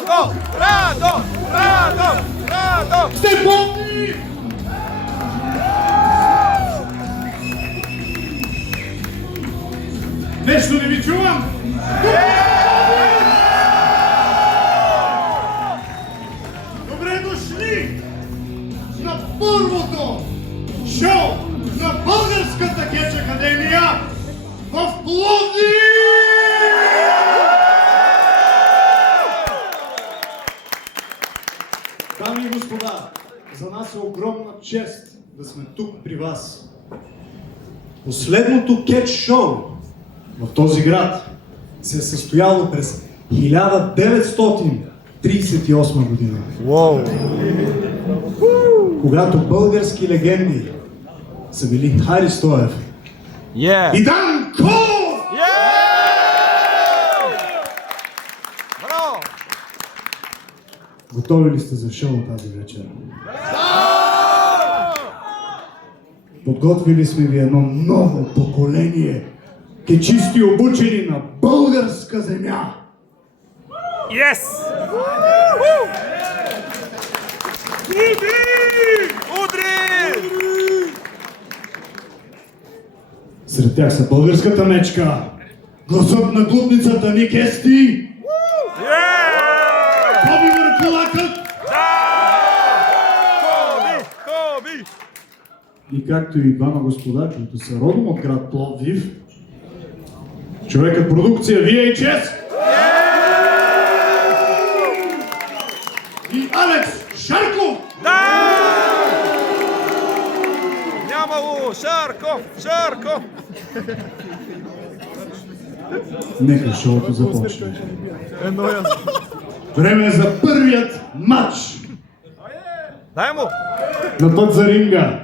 Радо! Радо! Радо! Радо! Сте болни! Нещо не ви чувам? Добре дошли на първото шоу на Българската Кетч Академия в Пловдив! Дами и господа, за нас е огромна чест да сме тук при вас. Последното кетч шоу в този град се е състояло през 1938 година. Wow. Когато български легенди са били Хари Стоев Yeah. и Данко! Браво! Готови ли сте за шоу тази вечер? Подготвили сме ви едно ново поколение кечисти обучени на българска земя. Yes! Удри! Сред тях са българската мечка, гласът на глутницата Ник Ести, Коби Маркулакът Коби! и както и двама господа, които са родом от град Пловдив, човекът продукция VHS и Алекс Шарков! Нямало! Шарков! Шарков! Нека шоуто започне. Време е за първият матч. Дай му! На път за ринга